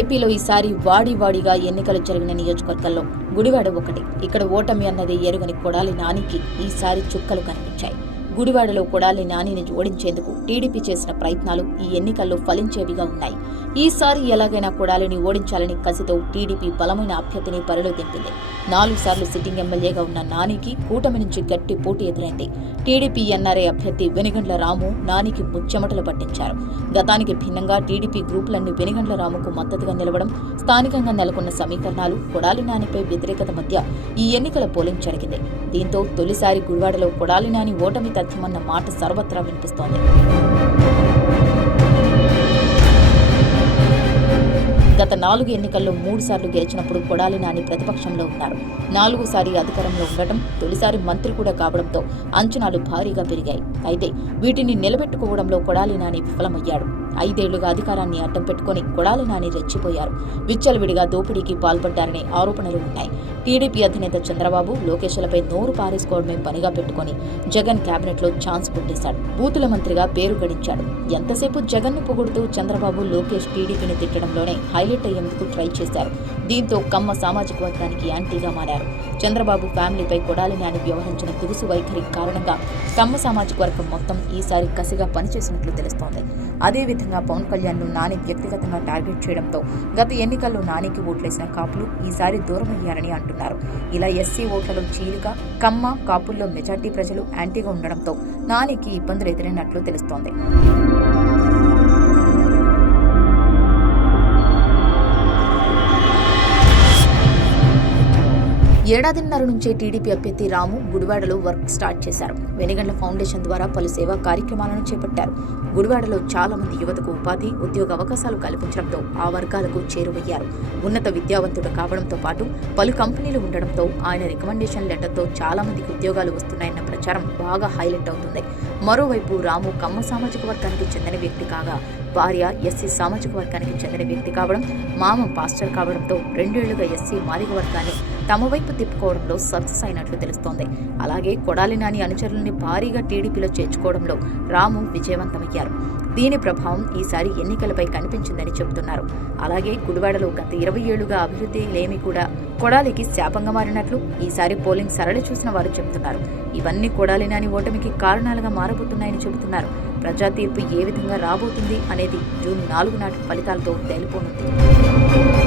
ఏపీలో ఈసారి వాడి వాడిగా ఎన్నికలు జరిగిన నియోజకవర్గాల్లో గుడివాడ ఒకటి. ఇక్కడ ఓటమి అన్నది ఎరుగని కొడాలి నానికి. ఈసారి చుక్కలు కనిపించాయి. గుడివాడలో కొడాలి నానిని ఓడించేందుకు టీడీపీ చేసిన ప్రయత్నాలు ఈ ఎన్నికల్లో ఫలించేవిగా ఉన్నాయి. ఈసారి ఎలాగైనా కొడాలిని ఓడించాలని కసితో టీడీపీ బలమైన అభ్యర్థిని బరిలో దింపింది. నాలుగు సార్లు సిట్టింగ్ ఎమ్మెల్యేగా ఉన్న నానికి కూటమి నుంచి గట్టి పోటీ ఎదురైంది. టీడీపీ ఎన్ఆర్ఏ అభ్యర్థి వెనుగండ్ల రాము నానికి ముచ్చెమటలు పట్టించారు. గతానికి భిన్నంగా టీడీపీ గ్రూపులన్నీ వెనుగండ్ల రాముకు మద్దతుగా నిలవడం స్థానికంగా నెలకొన్న సమీకరణాలు కొడాలి నానిపై వ్యతిరేకత మధ్య ఈ ఎన్నికల పోలింగ్ జరిగింది. దీంతో తొలిసారి గుడివాడలో కొడాలి నాని ఓటమి తథ్యమన్న మాట సర్వత్రా వినిపిస్తోంది. గత నాలుగు ఎన్నికల్లో మూడు సార్లు గెలిచినప్పుడు కొడాలి నాని ప్రతిపక్షంలో ఉన్నారు. నాలుగోసారి అధికారంలో ఉండటం తొలిసారి మంత్రి కూడా కావడంతో అంచనాలు భారీగా పెరిగాయి. అయితే వీటిని నిలబెట్టుకోవడంలో కొడాలి నాని విఫలమయ్యాడు. ఐదేళ్ళుగా అధికారాన్ని అడ్డం పెట్టుకుని కొడాలి నాని రెచ్చిపోయారు. విచ్చలవిడిగా దోపిడీకి పాల్పడ్డారనే ఆరోపణలు ఉన్నాయి. టీడీపీ అధినేత చంద్రబాబు లోకేష్లపై నోరు పారేసుకోవడమే పనిగా పెట్టుకుని జగన్ క్యాబినెట్లో ఛాన్స్ కొట్టేశాడు. బూతుల మంత్రిగా పేరు గడించాడు. ఎంతసేపు జగన్ను పొగుడుతూ చంద్రబాబు లోకేష్ టీడీపీని తిట్టడంలోనే హైలైట్ అయ్యేందుకు ట్రై చేశారు. దీంతో కమ్మ సామాజిక వర్గానికి యాంటీగా మారారు. చంద్రబాబు ఫ్యామిలీపై కొడాలి నాని వ్యవహరించిన దురుసు వైఖరి కారణంగా కమ్మ సామాజిక వర్గం మొత్తం ఈసారి కసిగా పనిచేసినట్లు తెలుస్తోంది. అదేవిధంగా పవన్ కళ్యాణ్ను నాని వ్యక్తిగతంగా టార్గెట్ చేయడంతో గత ఎన్నికల్లో నానికి ఓట్లేసిన కాపులు ఈసారి దూరమయ్యారని అంటున్నారు. ఇలా ఎస్సీ ఓట్లలో చీలిక కమ్మ కాపుల్లో మెజార్టీ ప్రజలు యాంటీగా ఉండడంతో నానికి ఇబ్బందులు ఎదురైనట్లు తెలుస్తోంది. ఏడాదిన్నర నుంచే టీడీపీ అభ్యర్థి రాము గుడివాడలో వర్క్ స్టార్ట్ చేశారు. వెనిగండ్ల ఫౌండేషన్ ద్వారా పలు సేవా కార్యక్రమాలను చేపట్టారు. గుడివాడలో చాలా మంది యువతకు ఉపాధి ఉద్యోగ అవకాశాలు కల్పించడంతో ఆ వర్గాలకు చేరువయ్యారు. ఉన్నత విద్యావంతుడు కావడంతో పాటు పలు కంపెనీలు ఉండడంతో ఆయన రికమెండేషన్ లెటర్తో చాలా మందికి ఉద్యోగాలు వస్తున్నాయన్న ప్రచారం బాగా హైలైట్ అవుతుంది. మరోవైపు రాము కమ్మ సామాజిక వర్గానికి చెందిన వ్యక్తి కాగా భార్య ఎస్సీ సామాజిక వర్గానికి చెందిన వ్యక్తి కావడం మామ పాస్టర్ కావడంతో రెండేళ్ళుగా ఎస్సీ మాదిగ వర్గాన్ని తమ వైపు తిప్పుకోవడంలో సక్సెస్ అయినట్లు తెలుస్తోంది. అలాగే కొడాలి నాని అనుచరుల్ని భారీగా టీడీపీలో చేర్చుకోవడంలో రాము విజయవంతమయ్యారు. దీని ప్రభావం ఈసారి ఎన్నికలపై కనిపించిందని చెబుతున్నారు. అలాగే గుడివాడలో గత ఇరవై ఏళ్ళుగా అభివృద్ధి లేమి కూడా కొడాలికి శాపంగా మారినట్లు ఈసారి పోలింగ్ సరళి చూసిన వారు చెబుతున్నారు. ఇవన్నీ కొడాలి నాని ఓటమికి కారణాలుగా మారబోతున్నాయని చెబుతున్నారు. ప్రజా తీర్పు ఏ విధంగా రాబోతుంది అనేది జూన్ నాలుగు నాటి ఫలితాలతో తేలిపోనుంది.